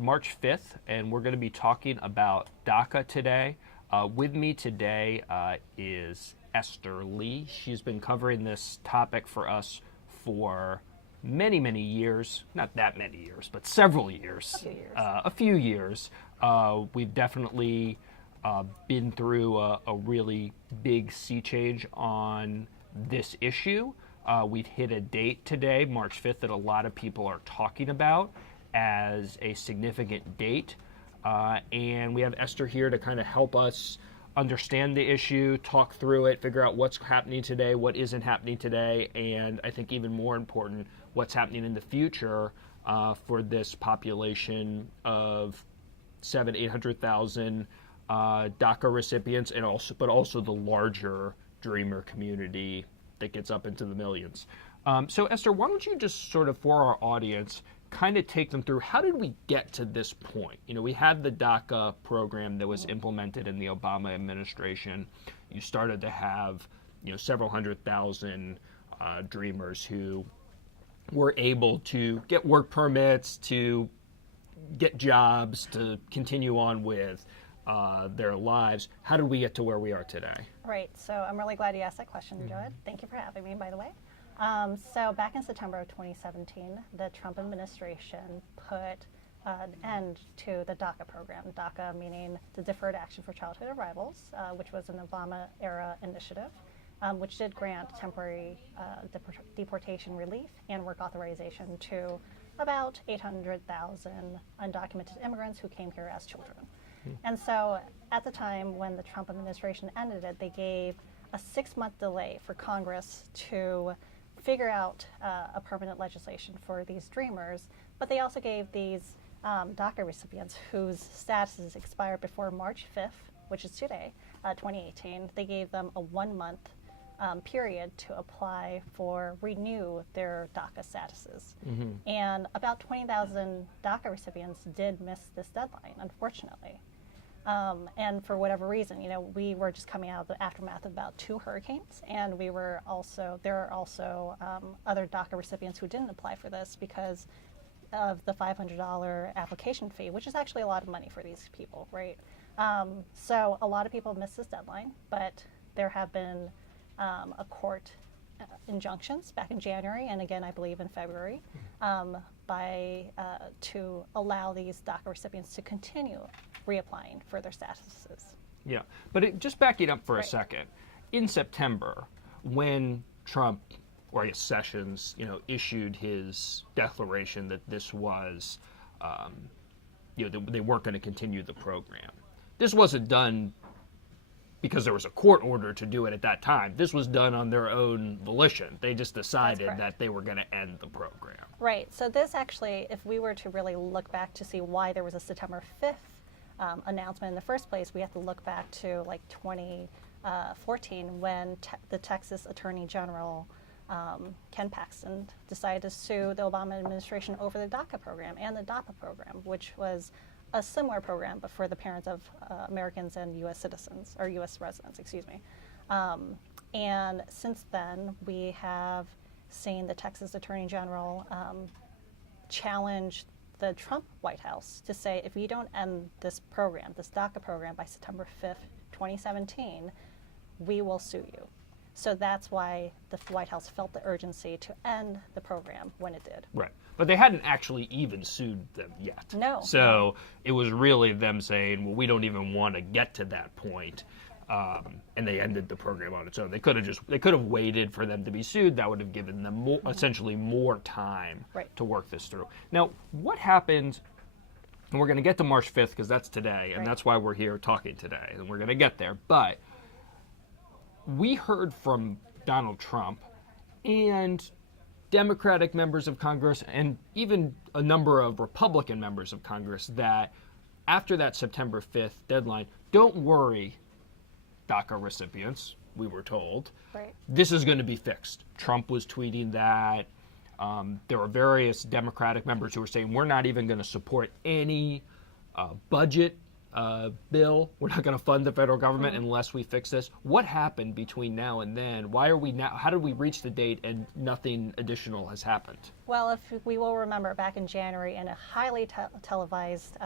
March 5th, and we're going to be talking about DACA today. With me today is Esther Lee. She's been covering this topic for us for many, many years. Not that many years, but several years. A few years. We've definitely been through a really big sea change on this issue. We've hit a date today, March 5th, that a lot of people are talking about as a significant date. And we have Esther here to kind of help us understand the issue, talk through it, figure out what's happening today, what isn't happening today, and I think even more important, what's happening in the future for this population of 800,000 DACA recipients, and also the larger Dreamer community that gets up into the millions. So Esther, why don't you just sort of, for our audience, kind of take them through, how did we get to this point? You know, we had the DACA program that was implemented in the Obama administration. You started to have, several 100,000 Dreamers who were able to get work permits, to get jobs, to continue on with their lives. How did we get to where we are today? Right, so I'm really glad you asked that question, Judd. Thank you for having me, by the way. So back in September of 2017, the Trump administration put an end to the DACA program. DACA meaning the Deferred Action for Childhood Arrivals, which was an Obama-era initiative, which did grant temporary deportation relief and work authorization to about 800,000 undocumented immigrants who came here as children. And so at the time when the Trump administration ended it, they gave a 6-month delay for Congress to figure out a permanent legislation for these Dreamers, but they also gave these DACA recipients whose statuses expired before March 5th, which is today, 2018, they gave them a 1-month period to apply for renew their DACA statuses. And about 20,000 DACA recipients did miss this deadline, unfortunately. And for whatever reason, we were just coming out of the aftermath of about 2 hurricanes, and there are also other DACA recipients who didn't apply for this because of the $500 application fee, which is actually a lot of money for these people, right? So a lot of people missed this deadline, but there have been a court injunctions back in January, and again, I believe in February, to allow these DACA recipients to continue reapplying for their statuses. Yeah, but just backing up for a second, in September, when Trump, or I guess Sessions, issued his declaration that this was, they weren't going to continue the program. This wasn't done because there was a court order to do it at that time. This was done on their own volition. They just decided that they were going to end the program. Right. So this actually, if we were to really look back to see why there was a September 5th announcement in the first place, we have to look back to like 2014 when the Texas Attorney General, Ken Paxton, decided to sue the Obama administration over the DACA program and the DAPA program, which was a similar program, but for the parents of Americans and U.S. citizens, or U.S. residents, excuse me. And since then, we have seen the Texas Attorney General challenge the Trump White House to say, if you don't end this program, this DACA program, by September 5th, 2017, we will sue you. So that's why the White House felt the urgency to end the program when it did. Right. But they hadn't actually even sued them yet. No. So it was really them saying, well, we don't even want to get to that point. And they ended the program on its own. They could have waited for them to be sued. That would have given them essentially more time to work this through. Now, what happened, and we're going to get to March 5th because that's today, and that's why we're here talking today, and we're going to get there. But we heard from Donald Trump and Democratic members of Congress and even a number of Republican members of Congress that after that September 5th deadline, don't worry, DACA recipients, we were told, this is going to be fixed. Trump was tweeting that. There were various Democratic members who were saying, we're not even going to support any budget bill. We're not going to fund the federal government unless we fix this. What happened between now and then? Why are we now? How did we reach the date and nothing additional has happened? Well, if we will remember back in January, in a highly televised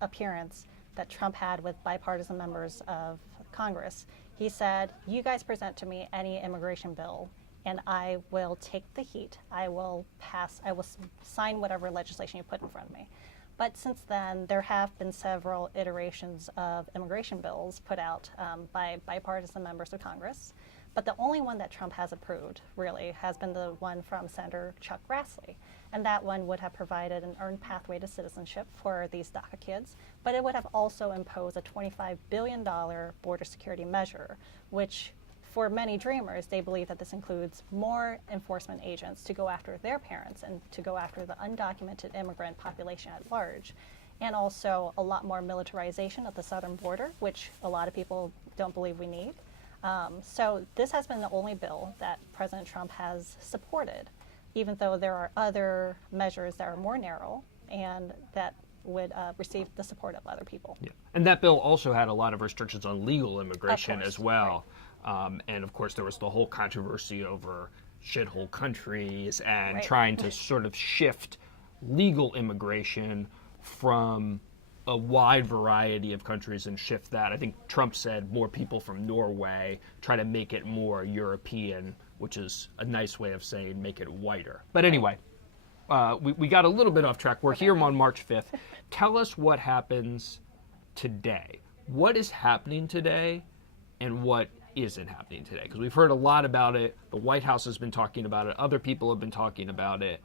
appearance that Trump had with bipartisan members of Congress, he said, "You guys present to me any immigration bill, and I will take the heat. I will sign whatever legislation you put in front of me." But since then, there have been several iterations of immigration bills put out by bipartisan members of Congress. But the only one that Trump has approved, really, has been the one from Senator Chuck Grassley. And that one would have provided an earned pathway to citizenship for these DACA kids. But it would have also imposed a $25 billion border security measure, which for many dreamers, they believe that this includes more enforcement agents to go after their parents and to go after the undocumented immigrant population at large, and also a lot more militarization of the southern border, which a lot of people don't believe we need. So this has been the only bill that President Trump has supported, even though there are other measures that are more narrow and that would receive the support of other people. Yeah. And that bill also had a lot of restrictions on legal immigration as well. Right. And of course, there was the whole controversy over shithole countries and Right. trying to sort of shift legal immigration from a wide variety of countries and shift that. I think Trump said more people from Norway, try to make it more European, which is a nice way of saying make it whiter. But anyway, we got a little bit off track. We're here on March 5th. Tell us what happens today. What is happening today and what isn't happening today? Because we've heard a lot about it. The White House has been talking about it. Other people have been talking about it.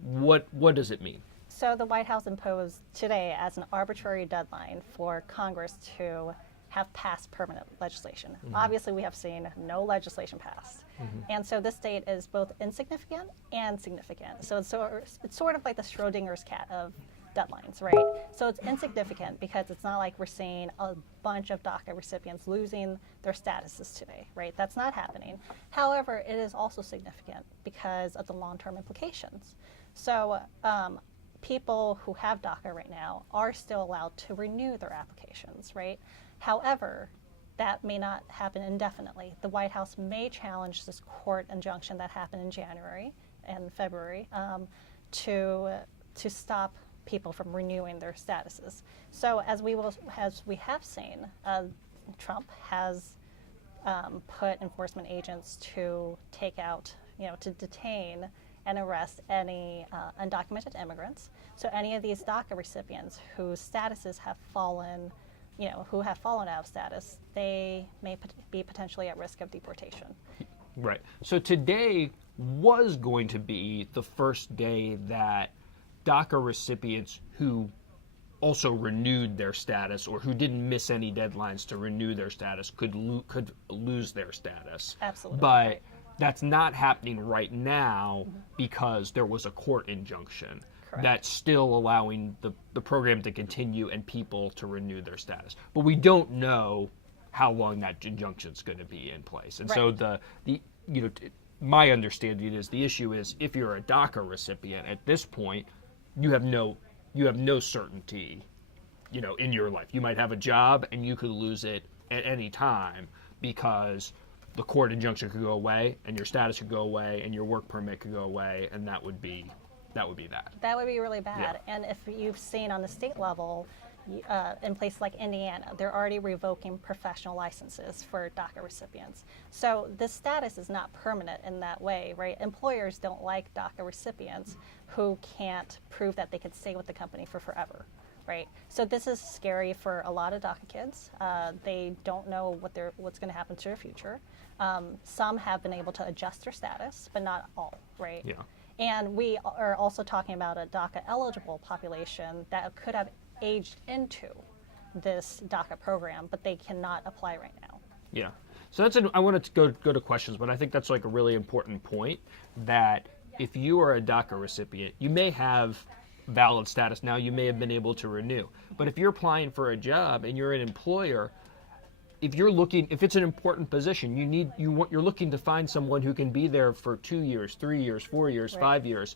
What does it mean? So the White House imposed today as an arbitrary deadline for Congress to have passed permanent legislation. Obviously, we have seen no legislation passed. And so this date is both insignificant and significant. So it's sort of like the Schrodinger's cat of deadlines, right? So it's insignificant because it's not like we're seeing a bunch of DACA recipients losing their statuses today, right? That's not happening. However, it is also significant because of the long-term implications. So people who have DACA right now are still allowed to renew their applications, right? However, that may not happen indefinitely. The White House may challenge this court injunction that happened in January and February to stop people from renewing their statuses. So as we have seen, Trump has put enforcement agents to take out, to detain and arrest any undocumented immigrants. So any of these DACA recipients whose statuses have fallen, who have fallen out of status, they may be potentially at risk of deportation. Right. So today was going to be the first day that DACA recipients who also renewed their status or who didn't miss any deadlines to renew their status could lose their status. Absolutely. But right. That's not happening right now because there was a court injunction. Correct. That's still allowing the program to continue and people to renew their status. But we don't know how long that injunction is going to be in place. And so my understanding is the issue is if you're a DACA recipient at this point, you have no certainty, in your life. You might have a job and you could lose it at any time because the court injunction could go away and your status could go away and your work permit could go away, and that would be that. That would be really bad. Yeah. And if you've seen on the state level, in places like Indiana, they're already revoking professional licenses for DACA recipients. So this status is not permanent in that way, right? Employers don't like DACA recipients who can't prove that they could stay with the company for forever, right? So this is scary for a lot of DACA kids. They don't know what's going to happen to their future. Some have been able to adjust their status, but not all, right? Yeah. And we are also talking about a DACA eligible population that could have aged into this DACA program, but they cannot apply right now. Yeah. So I wanted to go to questions, but I think that's like a really important point that if you are a DACA recipient, you may have valid status now, you may have been able to renew. But if you're applying for a job and you're an employer, if it's an important position, you're looking to find someone who can be there for 2 years, 3 years, 4 years, Right. 5 years.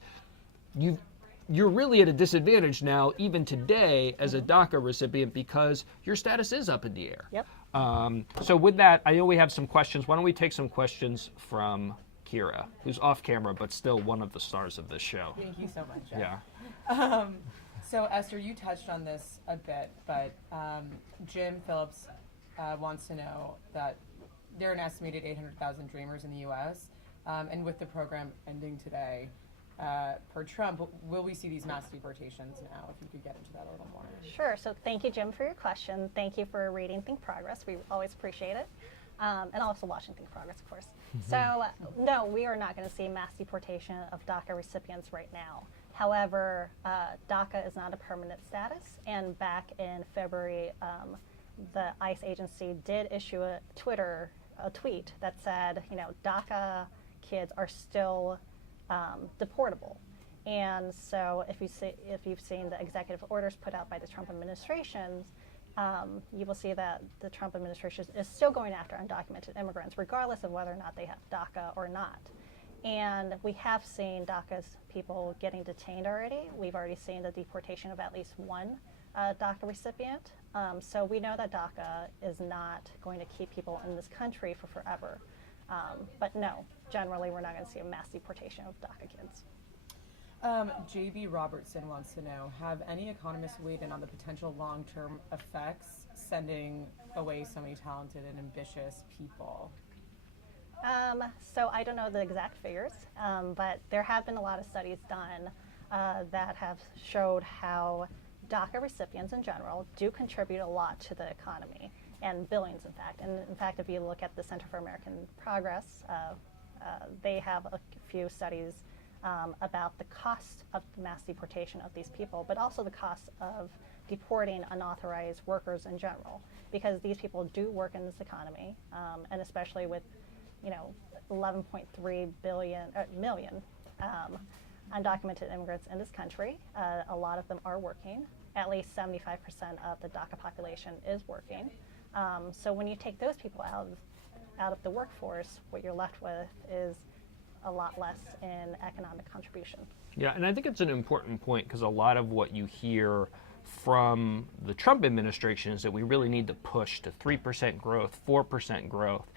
you're really at a disadvantage now, even today, as a DACA recipient, because your status is up in the air. Yep. So with that, I know we have some questions. Why don't we take some questions from Kira, who's off camera, but still one of the stars of this show. Thank you so much, Jeff. Yeah. So Esther, you touched on this a bit, but Jim Phillips wants to know that there are an estimated 800,000 Dreamers in the U.S., and with the program ending today, per Trump, will we see these mass deportations now? If you could get into that a little more. Sure. So thank you, Jim, for your question. Thank you for reading ThinkProgress. We always appreciate it. And also watching ThinkProgress, of course. So no, we are not going to see mass deportation of DACA recipients right now. However, DACA is not a permanent status, and back in February, the ICE agency did issue a tweet that said, DACA kids are still deportable. And so if you've seen the executive orders put out by the Trump administration, you will see that the Trump administration is still going after undocumented immigrants, regardless of whether or not they have DACA or not. And we have seen DACA's people getting detained already. We've already seen the deportation of at least one DACA recipient. So we know that DACA is not going to keep people in this country for forever. But no, generally we're not going to see a mass deportation of DACA kids. J.B. Robertson wants to know, have any economists weighed in on the potential long-term effects sending away so many talented and ambitious people? So I don't know the exact figures, but there have been a lot of studies done that have showed how DACA recipients in general do contribute a lot to the economy, and billions, in fact. And in fact, if you look at the Center for American Progress, they have a few studies about the cost of mass deportation of these people, but also the cost of deporting unauthorized workers in general, because these people do work in this economy, and especially with 11.3 million undocumented immigrants in this country. A lot of them are working. At least 75% of the DACA population is working. So when you take those people out of the workforce, what you're left with is a lot less in economic contribution. Yeah, and I think it's an important point, because a lot of what you hear from the Trump administration is that we really need to push to 3% growth, 4% growth.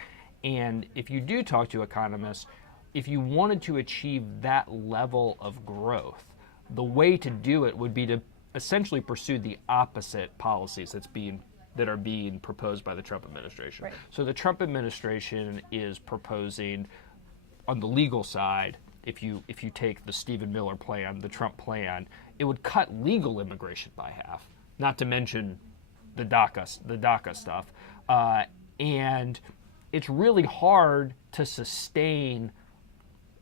And if you do talk to economists, if you wanted to achieve that level of growth, the way to do it would be to essentially pursue the opposite policies that are being proposed by the Trump administration. Right. So the Trump administration is proposing, on the legal side, if you take the Stephen Miller plan, the Trump plan, it would cut legal immigration by half, not to mention the DACA stuff. And it's really hard to sustain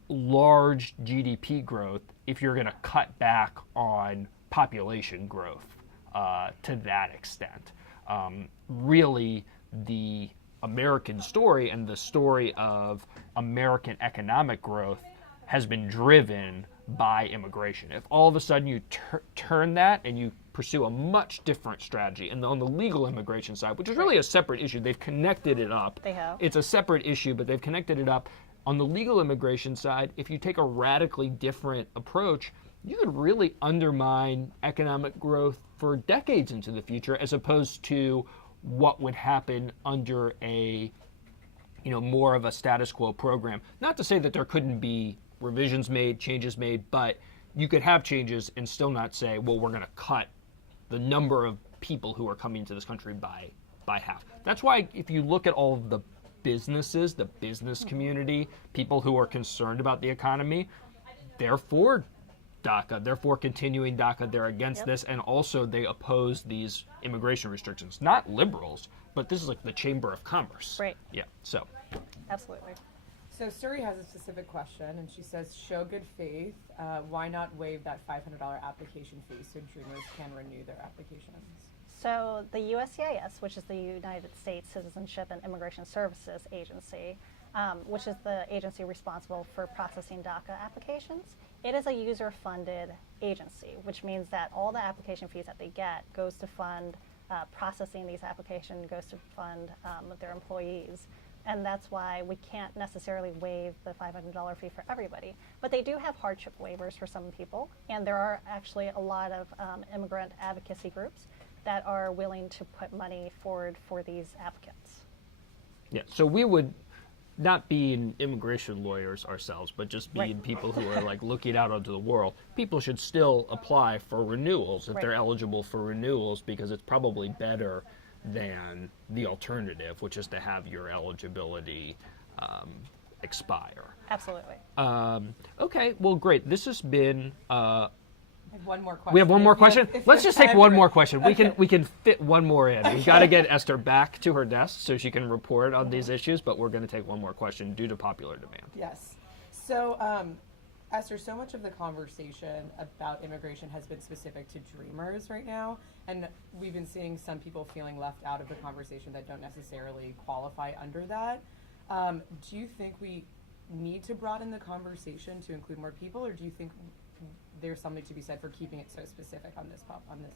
large GDP growth if you're going to cut back on population growth to that extent. Really, the American story and the story of American economic growth has been driven by immigration. If all of a sudden you turn that and you pursue a much different strategy, and on the legal immigration side, which is really a separate issue, they've connected it up. They have. It's a separate issue, but they've connected it up. On the legal immigration side, if you take a radically different approach, you could really undermine economic growth for decades into the future, as opposed to what would happen under a, more of a status quo program. Not to say that there couldn't be revisions made, changes made, but you could have changes and still not say, well, we're going to cut the number of people who are coming to this country by half. That's why if you look at all of the businesses, the business community, people who are concerned about the economy, they're for DACA, they're for continuing DACA, they're against this, and also they oppose these immigration restrictions. Not liberals, but this is like the Chamber of Commerce. Right. Yeah, so. Absolutely. So Suri has a specific question, and she says, show good faith. Why not waive that $500 application fee so Dreamers can renew their applications? So the USCIS, which is the United States Citizenship and Immigration Services Agency, which is the agency responsible for processing DACA applications, it is a user-funded agency, which means that all the application fees that they get goes to fund processing these applications, goes to fund their employees. And that's why we can't necessarily waive the $500 fee for everybody. But they do have hardship waivers for some people, and there are actually a lot of immigrant advocacy groups that are willing to put money forward for these applicants. Yeah, so we would not being immigration lawyers ourselves, but just being people who are like looking out onto the world, people should still apply for renewals if they're eligible for renewals, because it's probably better than the alternative, which is to have your eligibility expire. Absolutely. Okay, well, great. This has been. I have one more question. We have one more question. Let's just take one more question. Okay. We can fit one more in. We've got to get Esther back to her desk so she can report on these issues, but we're going to take one more question due to popular demand. Yes. So, Esther, so much of the conversation about immigration has been specific to dreamers right now, and we've been seeing some people feeling left out of the conversation that don't necessarily qualify under that. Do you think we need to broaden the conversation to include more people, or do you think there's something to be said for keeping it so specific on this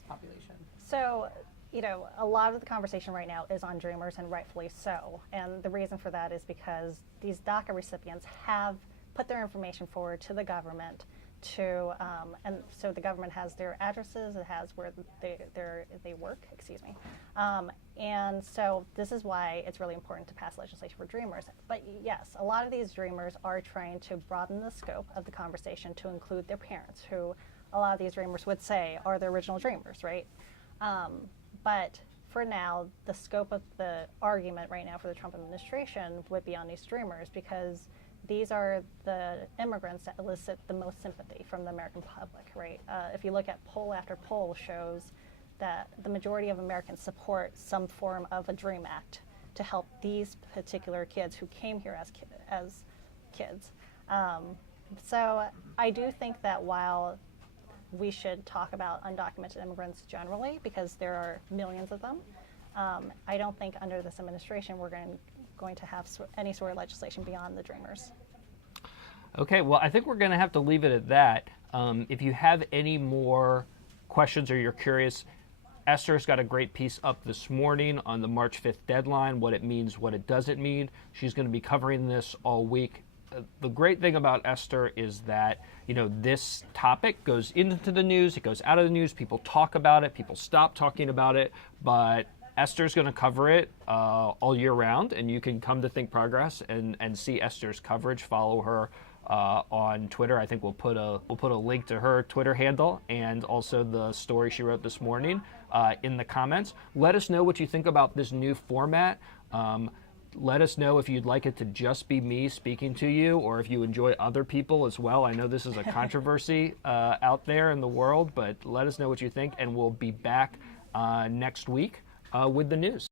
population? So, you know, a lot of the conversation right now is on dreamers, and rightfully so. And the reason for that is because these DACA recipients have put their information forward to the government to, and so the government has their addresses, it has where they work, and so this is why it's really important to pass legislation for dreamers. But yes, a lot of these dreamers are trying to broaden the scope of the conversation to include their parents, who a lot of these dreamers would say are the original dreamers, right? But for now, the scope of the argument right now for the Trump administration would be on these dreamers, because these are the immigrants that elicit the most sympathy from the American public, right? If you look at poll after poll shows that the majority of Americans support some form of a DREAM Act to help these particular kids who came here as kids. So I do think that while we should talk about undocumented immigrants generally, because there are millions of them, I don't think under this administration we're going to have any sort of legislation beyond the dreamers. Okay, well, I think we're going to have to leave it at that. If you have any more questions or you're curious, Esther's got a great piece up this morning on the March 5th deadline, what it means, what it doesn't mean. She's going to be covering this all week. The great thing about Esther is that, you know, this topic goes into the news, it goes out of the news, people talk about it, people stop talking about it, but Esther's going to cover it all year round, and you can come to ThinkProgress and see Esther's coverage. Follow her on Twitter. I think we'll put a link to her Twitter handle and also the story she wrote this morning in the comments. Let us know what you think about this new format. Let us know if you'd like it to just be me speaking to you, or if you enjoy other people as well. I know this is a controversy out there in the world, but let us know what you think, and we'll be back next week with the news.